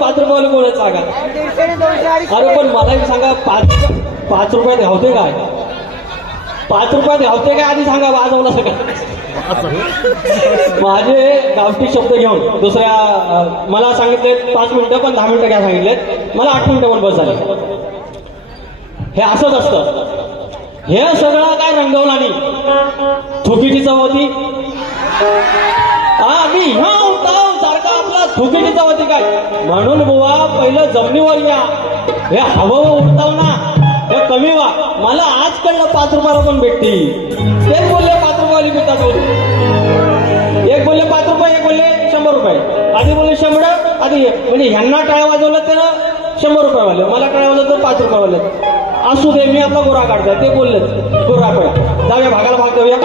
पाच रुपयाला बोलत सांगा अरे पण मला एक सांगा पाच पाच रुपयात धावते काय? पाच रुपयात धावते काय आधी सांगा वाजवला सगळं. माझे गावठी शब्द घेऊन दुसऱ्या मला सांगितले पाच मिनिटं पण दहा मिनिटं काय सांगितलेत. मला आठ मिनिटं पण बस झाले. हे असंच असतं. हे सगळं काय रंगवलं आणि? थुकीची चव होती. हा मी ह्या उठाव सारखा होती काय म्हणून बुवा पहिलं जमिनीवर या. हे हवं उठताव ना. हे कमी व्हा. मला आज कळलं पाच रुपयाला पण भेटती? तेच बोलले पाच रुपयाला भेटतात एक बोलले पाच रुपये एक बोलले शंभर रुपये. आधी बोलले शंभर. आधी म्हणजे ह्यांना टाळ्या वाजवलं तर शंभर रुपये वाले मला टाळ्या वाजवलं तर पाच रुपये वाले असू दे मी आता गोरा काढतोय. ते बोललेच गोरा पडा जाऊया भागाला भाग जाऊया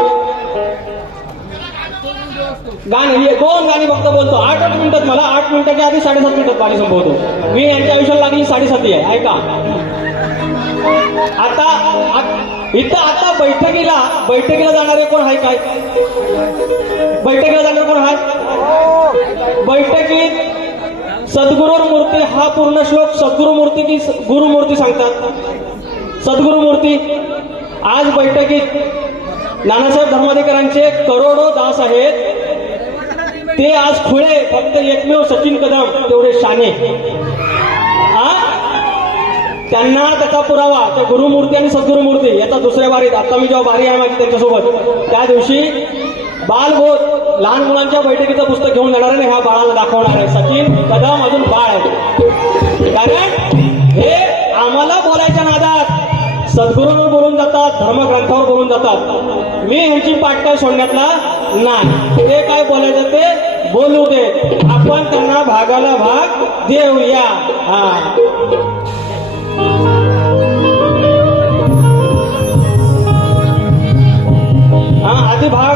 गाणी हे दोन गाणी फक्त बोलतो. आठ आठ मिनिटात मला. आठ मिनिटाच्या आधी साडेसात मिनिटात गाणी संपवतो. मी यांच्या आयुष्याला लागली साडेसाती आहे. ऐका. आता इथं आता बैठकीला बैठकीला जाणारे कोण आहे काय? बैठकीला जाणारे कोण आहे? बैठकीत सद्गुरूर मूर्ती हा पूर्ण श्लोक सद्गुरु मूर्ती की गुरुमूर्ती सांगतात. सद्गुरु मूर्ती आज बैठकीत नानासाहेब धर्माधिकाऱ्यांचे करोडो दास आहेत. ते आज खुळे फक्त एकमेव सचिन कदम तेवढे शाने. त्यांना त्याचा पुरावा त्या गुरुमूर्ती आणि सद्गुरुमूर्ती याचा दुसऱ्या बारीत आता मी जेव्हा बारी आहे माझी त्यांच्यासोबत त्या दिवशी बालबोध लहान मुलांच्या बैठकीचं पुस्तक घेऊन जाणार आणि ह्या बाळाला दाखवणार आहे. सचिन कदम अजून बाळ आहे. कारण हे आम्हाला बोलायच्या नादात सद्गुरूंवर बोलून जातात धर्मग्रंथावर बोलून जातात. मी ह्यांची पाठ काय सोडण्यातला? नाही. ते काय बोलायचं ते? बोलू दे. आपण त्यांना भागाला भाग देऊया. हा. हा आधी भाग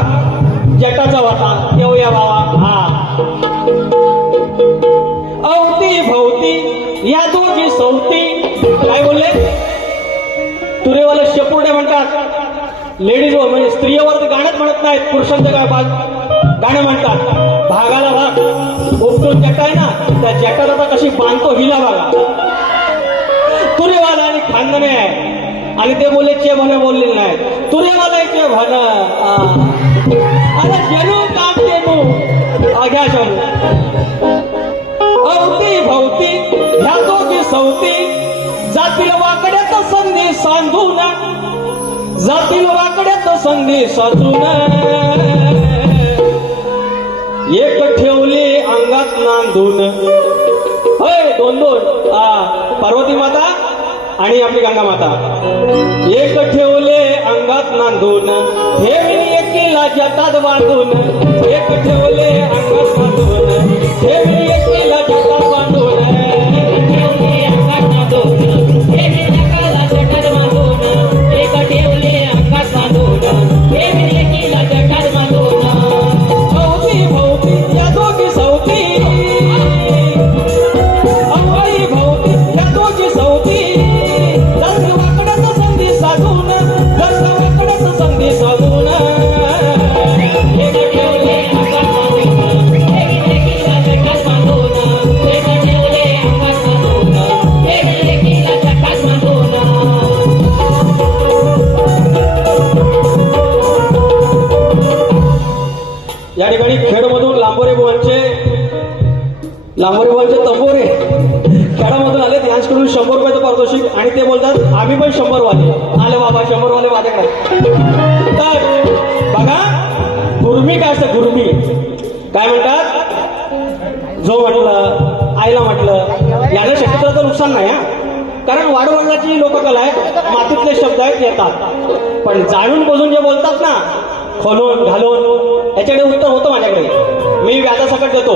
म्हणत नाहीत पुरुषांचं काय भाग गाणं म्हणतात. भागाला भाग. उपटून जटा आहे ना त्या जटाला आता कशी बांधतो हिला बघा. तुरेवाला आणि खानदाने आहे. आणि ते बोलले चे म्हणे बोललेले नाहीत तुरेवाला चे म्हण अरे जनू काम ते घ्या आघ्या अवती भवती ह्या दोघी सवती. जातील वाकड्याचा संधी सांधून. जातील वाकड्यात संधी साधून एक ठेवली अंगात नांदून. होय दोन दोन. आ, पार्वती माता आणि आपली गंगा माता. एक ठेवले अंगात नांदून. हे मी एकीला जतात बांधून. एक ठेवले अंगात बांधून मी एकीला जतात बांधून. लांबोरे बुवांचे लांबोरे बुवांचे तंबोरे. खेळामधून आले त्यांच्याकडून शंभर रुपयाचं पारितोषिक आणि ते बोलतात आम्ही पण शंभर वाले आले बाबा शंभर वाले माझ्याकडे तर बघा गुरमी काय असतं? गुरमी. काय म्हणतात? जो म्हटलं आईला म्हटलं याला शक्यतो नुकसान नाही हा. कारण वाढवण्याची लोककला आहे मातीतले शब्द आहेत येतात. पण जाणून बोलून जे बोलतात ना खोलून घालून. याच्याकडे उत्तर होतं माझ्याकडे. मी व्याजासकट देतो.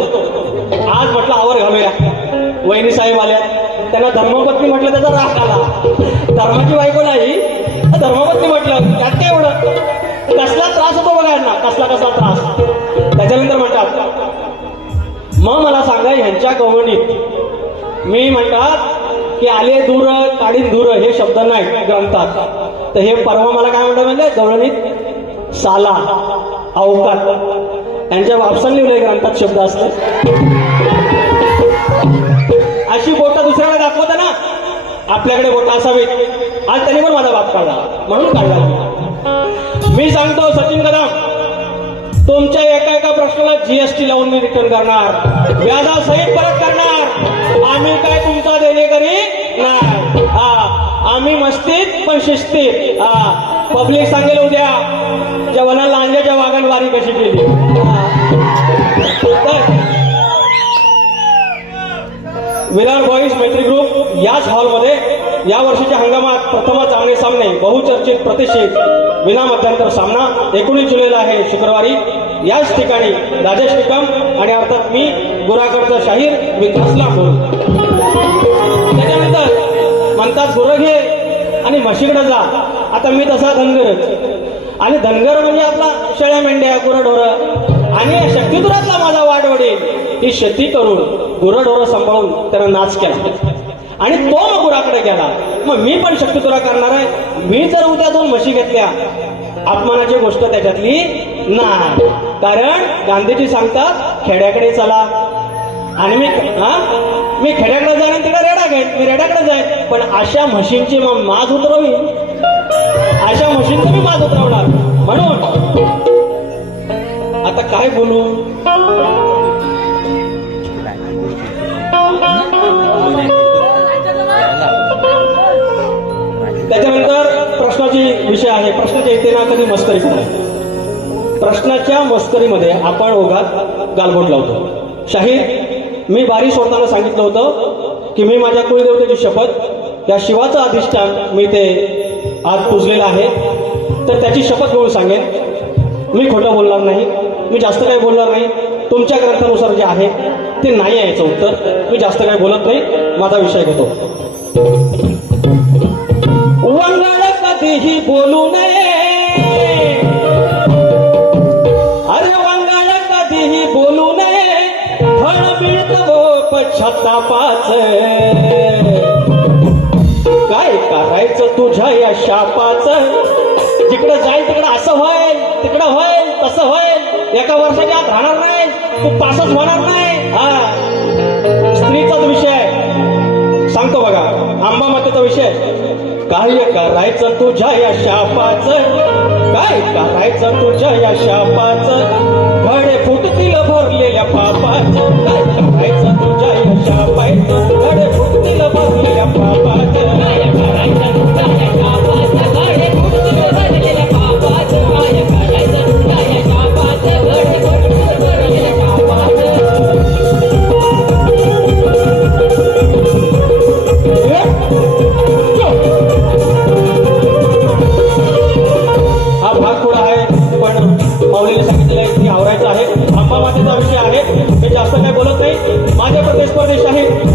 आज म्हटलं आवर घालूया वहिनी साहेब आल्या. त्यांना धर्मपत्नी म्हटलं त्याचा राग आला. धर्माची बायको नाही. धर्मपत्नी म्हटलं त्यात काय एवढं? कसला त्रास होतो बघा यांना. कसला कसला त्रास? त्याच्यानंतर म्हणतात मग मला सांगा ह्यांच्या गवणीत मी म्हणतात की आले दूर काढीन दूर. हे शब्द नाही ग्रंथात. तर हे परवा मला काय म्हणतात म्हणजे गवळणीत साला अवकात. यांच्या बापसांनी लिहिले ग्रंथात शब्द असतात. आपल्याकडे बोट असावीत. आज त्यांनी पण माझा बाप काढला. म्हणून काढला. मी. सांगतो सचिन कदम तुमच्या एका एका प्रश्नाला जीएसटी लावून मी रिटर्न करणार. व्याजासहित परत करणार. आम्ही काय तुमचा देणेकरी नाही. हा आम्ही मस्तीत पण शिस्तीत. हा. पब्लिक सांगेल उद्या जेव्हा लांजाच्या वागण वारी कशी केली. विरार बॉईज मैत्री ग्रुप याच हॉलमध्ये या वर्षीच्या हंगामात प्रथमच आमने सामने बहुचर्चित प्रतिष्ठित विना मध्यंतर सामना एकोणीस जुलैला आहे शुक्रवारी. याच ठिकाणी राजेश निकम आणि अर्थात मी गुराकडचा शाहीर विकासला लांबूर त्याच्यानंतर म्हणतात गुरं घे आणि म्हशीकडे जा. आता मी तसा धनगरच आणि धनगर म्हणजे आपला शेळ्या मेंढ्या गुरंढोरं आणि या शक्तिदुरातला माझा वाडवडील ही शेती करून गुरंढोरं सांभाळून त्यानं नाच केला. आणि तो मग गुराकडे गेला. मग मी पण शक्तिदुरा करणार आहे. मी जर उद्या दोन म्हशी घेतल्या. अपमानाची गोष्ट त्याच्यातली नाही. कारण गांधीजी सांगतात खेड्याकडे चला. आणि मी हा? मी खेड्याकडे जाईन आणि तिकडे रेडा घेईन. मी रेड्याकडे जाईन. पण अशा म्हशींची मग माज उतरवी अशा म्हशींचं मी मागत राहणार. म्हणून आता काय बोलू? त्याच्यानंतर प्रश्नाची विषय आहे. प्रश्नाच्या इथे ना कधी मस्करी करा प्रश्नाच्या मस्करीमध्ये आपण ओघात गालबोट लावतो. शाहीर मी बारी सोडताना सांगितलं होतं की मी माझ्या कुलदेवतेची शपथ या शिवाचं अधिष्ठान मी ते आज पुजलेला आहे. तर त्याची शपथ घेऊन सांगेन. मी खोटं बोलणार नाही. मी जास्त काही बोलणार नाही. तुमच्या ग्रंथानुसार जे आहे ते नाही आहे याचं उत्तर. मी जास्त काही बोलत नाही. माझा विषय घेतो. वंगाळ कधीही बोलू नये. अरे वंगाळ कधीही बोलू नये. फळ मिळत व पश्चातापाच तू पासच होणार नाही. हा. स्त्रीचाच विषय. सांगतो बघा आंबा मातेचा विषय. काय करायचं तुझ्या या शापाच? काय करायचं तुझ्या या शापाच? घडे फुटतील भरलेल्या पापाच. काय करायचं तुझ्या या शापायचं घडे फुटतील भरलेल्या पापाच. काय करायचं तुझ्या आंबा आहेत. विषय जास्त काय बोलत नाही. माझे प्रतिस्पर्धी शाहीर आहे